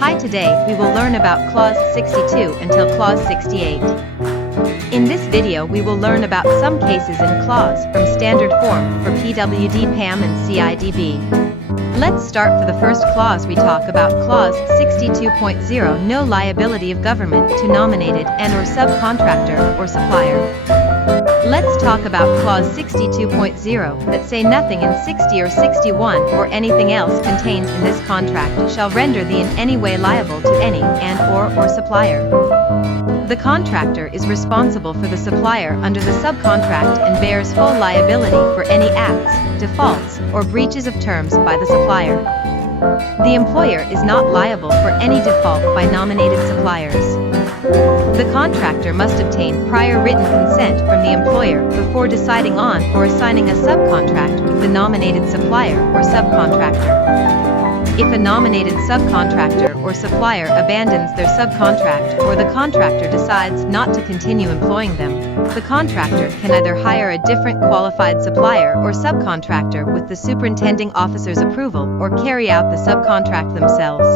Hi, today we will learn about Clause 62 until Clause 68. In this video we will learn about some cases in clause from standard form for PWD PAM and CIDB. Let's start for the first clause. We talk about Clause 62.0, no liability of government to nominated and/or subcontractor or supplier. Let's talk about Clause 62.0 that say nothing in 60 or 61 or anything else contained in this contract shall render thee in any way liable to any and/or supplier. The contractor is responsible for the supplier under the subcontract and bears full liability for any acts, defaults, or breaches of terms by the supplier. The employer is not liable for any default by nominated suppliers. The contractor must obtain prior written consent from the employer before deciding on or assigning a subcontract with the nominated supplier or subcontractor. If a nominated subcontractor or supplier abandons their subcontract or the contractor decides not to continue employing them, the contractor can either hire a different qualified supplier or subcontractor with the superintending officer's approval or carry out the subcontract themselves.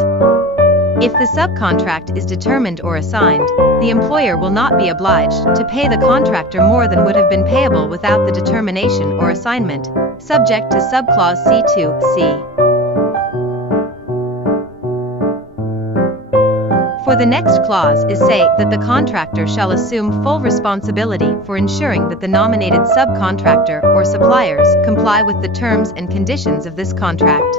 If the subcontract is determined or assigned, the employer will not be obliged to pay the contractor more than would have been payable without the determination or assignment, subject to subclause C2(c). For the next clause is say that the contractor shall assume full responsibility for ensuring that the nominated subcontractor or suppliers comply with the terms and conditions of this contract.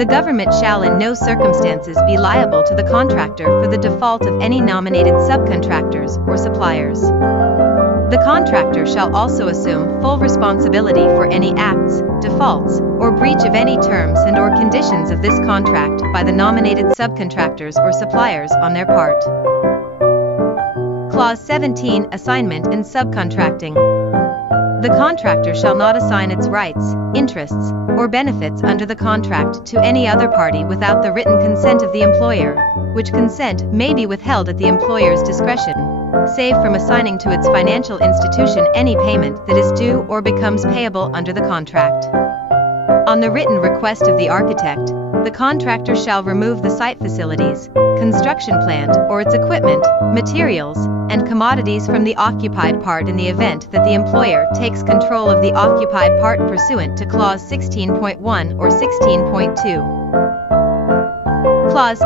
The government shall in no circumstances be liable to the contractor for the default of any nominated subcontractors or suppliers. The contractor shall also assume full responsibility for any acts, defaults, or breach of any terms and/or conditions of this contract by the nominated subcontractors or suppliers on their part. Clause 17, assignment and subcontracting. The contractor shall not assign its rights, interests, or benefits under the contract to any other party without the written consent of the employer, which consent may be withheld at the employer's discretion, save from assigning to its financial institution any payment that is due or becomes payable under the contract. On the written request of the architect, the contractor shall remove the site facilities, construction plant or its equipment, materials, and commodities from the occupied part in the event that the employer takes control of the occupied part pursuant to Clause 16.1 or 16.2. Clause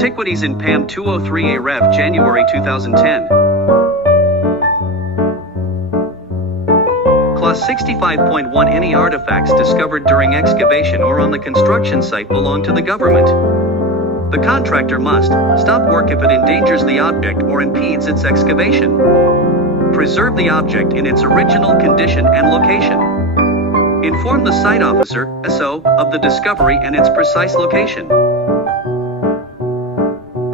Antiquities in PAM 203A Rev. January 2010. Clause 65.1 Any artifacts discovered during excavation or on the construction site belong to the government. The contractor must stop work if it endangers the object or impedes its excavation. Preserve the object in its original condition and location. Inform the site officer, SO, of the discovery and its precise location.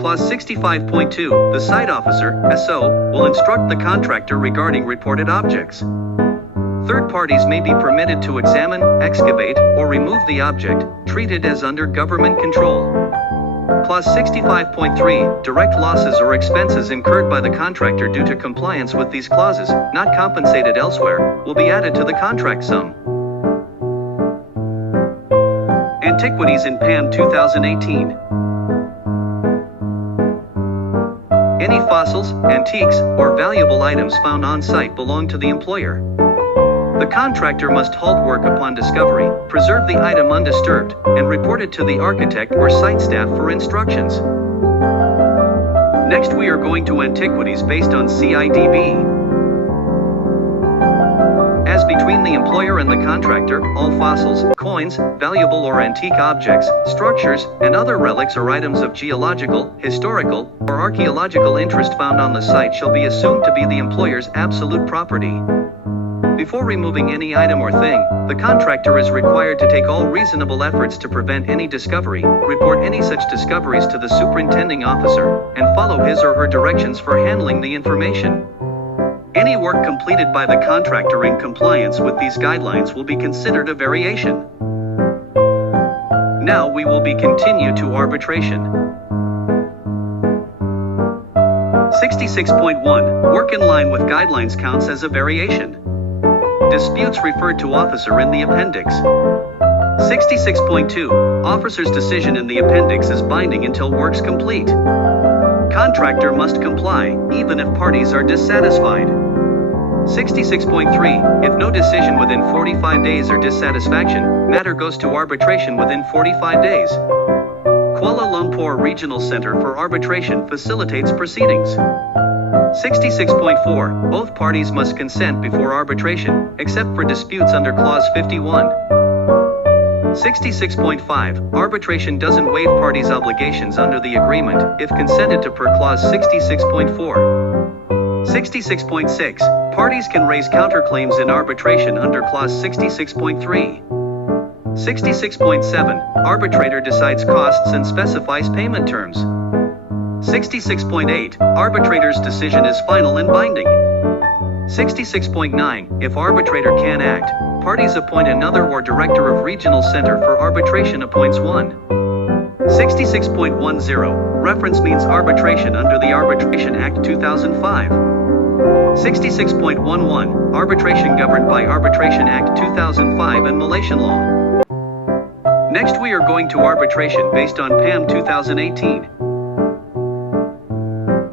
Clause 65.2, the site officer, SO, will instruct the contractor regarding reported objects. Third parties may be permitted to examine, excavate, or remove the object, treated as under government control. Clause 65.3, direct losses or expenses incurred by the contractor due to compliance with these clauses, not compensated elsewhere, will be added to the contract sum. Antiquities in PAM 2018. Any fossils, antiques, or valuable items found on site belong to the employer. The contractor must halt work upon discovery, preserve the item undisturbed, and report it to the architect or site staff for instructions. Next we are going to antiquities based on CIDB. As between the employer and the contractor, all fossils, coins, valuable or antique objects, structures, and other relics or items of geological, historical, or archaeological interest found on the site shall be assumed to be the employer's absolute property. Before removing any item or thing, the contractor is required to take all reasonable efforts to prevent any discovery, report any such discoveries to the superintending officer, and follow his or her directions for handling the information. Any work completed by the contractor in compliance with these guidelines will be considered a variation. Now we will be continued to arbitration. 66.1. Work in line with guidelines counts as a variation. Disputes referred to officer in the appendix. 66.2. Officer's decision in the appendix is binding until work's complete. Contractor must comply, even if parties are dissatisfied. 66.3. If no decision within 45 days or dissatisfaction, matter goes to arbitration within 45 days. Kuala Lumpur Regional Center for Arbitration facilitates proceedings. 66.4. Both parties must consent before arbitration, except for disputes under Clause 51. 66.5. Arbitration doesn't waive parties' obligations under the agreement, if consented to per Clause 66.4. 66.6. Parties can raise counterclaims in arbitration under Clause 66.3. 66.7. Arbitrator decides costs and specifies payment terms. 66.8. Arbitrator's decision is final and binding. 66.9. If arbitrator can act, parties appoint another or director of regional center for arbitration appoints one. 66.10. Reference means arbitration under the Arbitration Act 2005. 66.11. Arbitration governed by Arbitration Act 2005 and Malaysian law. Next we are going to arbitration based on PAM 2018.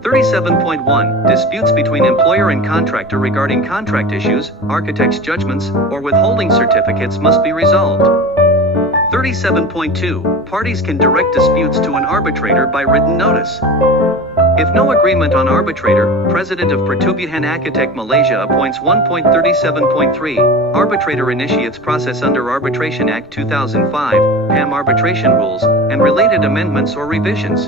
37.1. Disputes between employer and contractor regarding contract issues, architect's judgments, or withholding certificates must be resolved. 37.2. Parties can direct disputes to an arbitrator by written notice. If no agreement on arbitrator, President of Pertubuhan Architect Malaysia appoints 1.37.3. Arbitrator initiates process under Arbitration Act 2005, PAM arbitration rules, and related amendments or revisions.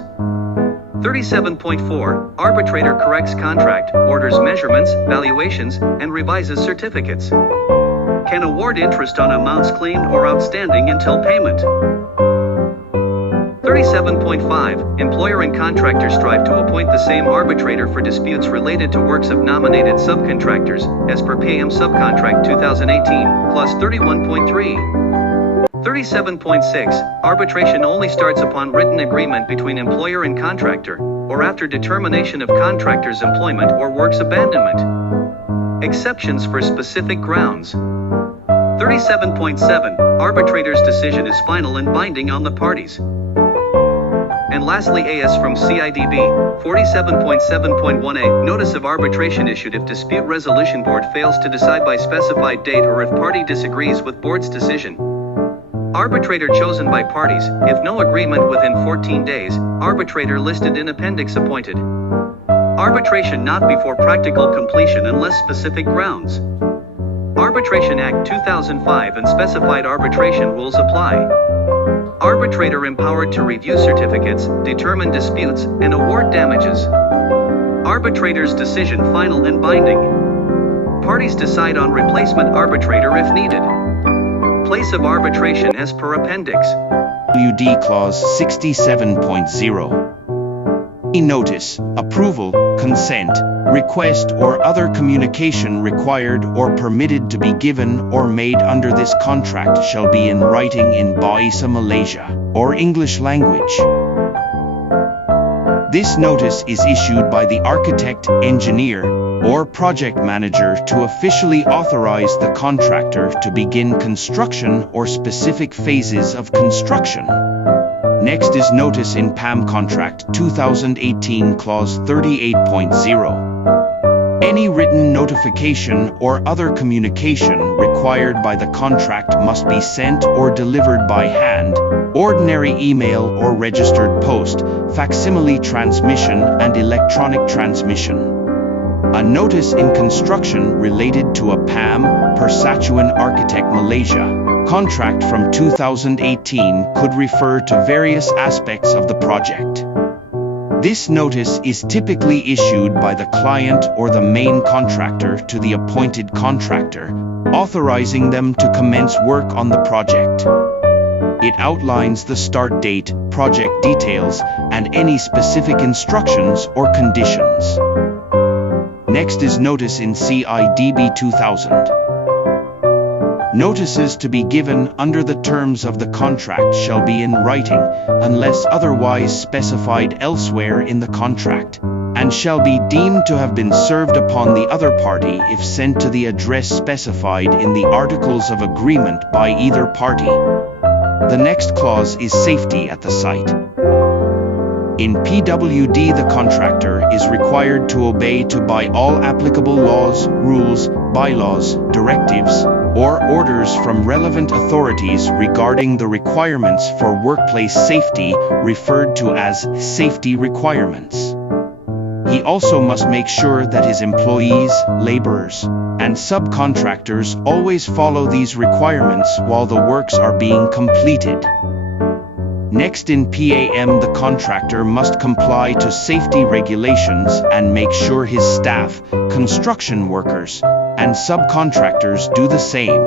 37.4. Arbitrator corrects contract, orders measurements, valuations, and revises certificates. Can award interest on amounts claimed or outstanding until payment. 37.5. Employer and contractor strive to appoint the same arbitrator for disputes related to works of nominated subcontractors, as per PAM Subcontract 2018, Clause 31.3. 37.6. Arbitration only starts upon written agreement between employer and contractor, or after determination of contractor's employment or work's abandonment. Exceptions for specific grounds. 37.7. Arbitrator's decision is final and binding on the parties. And lastly, AS from CIDB, 47.7.1a, notice of arbitration issued if dispute resolution board fails to decide by specified date or if party disagrees with board's decision. Arbitrator chosen by parties, if no agreement within 14 days, arbitrator listed in appendix appointed. Arbitration not before practical completion unless specific grounds. Arbitration Act 2005 and specified arbitration rules apply. Arbitrator empowered to review certificates, determine disputes, and award damages. Arbitrator's decision final and binding. Parties decide on replacement arbitrator if needed. Place of arbitration as per appendix. WD Clause 67.0. Notice, approval, consent, request or other communication required or permitted to be given or made under this contract shall be in writing in Bahasa Malaysia or English language. This notice is issued by the architect, engineer, or project manager to officially authorize the contractor to begin construction or specific phases of construction. Next is notice in PAM Contract 2018 Clause 38.0. Any written notification or other communication required by the contract must be sent or delivered by hand, ordinary email or registered post, facsimile transmission and electronic transmission. A notice in construction related to a PAM per Satuan Architect Malaysia contract from 2018 could refer to various aspects of the project. This notice is typically issued by the client or the main contractor to the appointed contractor, authorizing them to commence work on the project. It outlines the start date, project details, and any specific instructions or conditions. Next is notice in CIDB 2000. Notices to be given under the terms of the contract shall be in writing, unless otherwise specified elsewhere in the contract, and shall be deemed to have been served upon the other party if sent to the address specified in the Articles of Agreement by either party. The next clause is safety at the site. In PWD, the contractor is required to obey by all applicable laws, rules, bylaws, directives, or orders from relevant authorities regarding the requirements for workplace safety, referred to as safety requirements. He also must make sure that his employees, laborers, and subcontractors always follow these requirements while the works are being completed. Next, in PAM, the contractor must comply to safety regulations and make sure his staff, construction workers, and subcontractors do the same.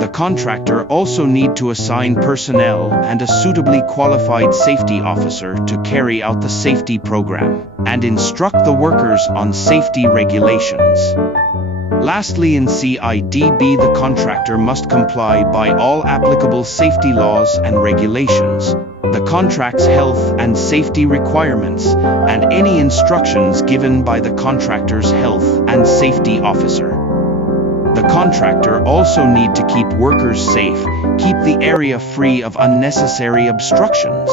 The contractor also needs to assign personnel and a suitably qualified safety officer to carry out the safety program and instruct the workers on safety regulations. Lastly, in CIDB, the contractor must comply by all applicable safety laws and regulations, the contract's health and safety requirements, and any instructions given by the contractor's health and safety officer. The contractor also needs to keep workers safe, keep the area free of unnecessary obstructions.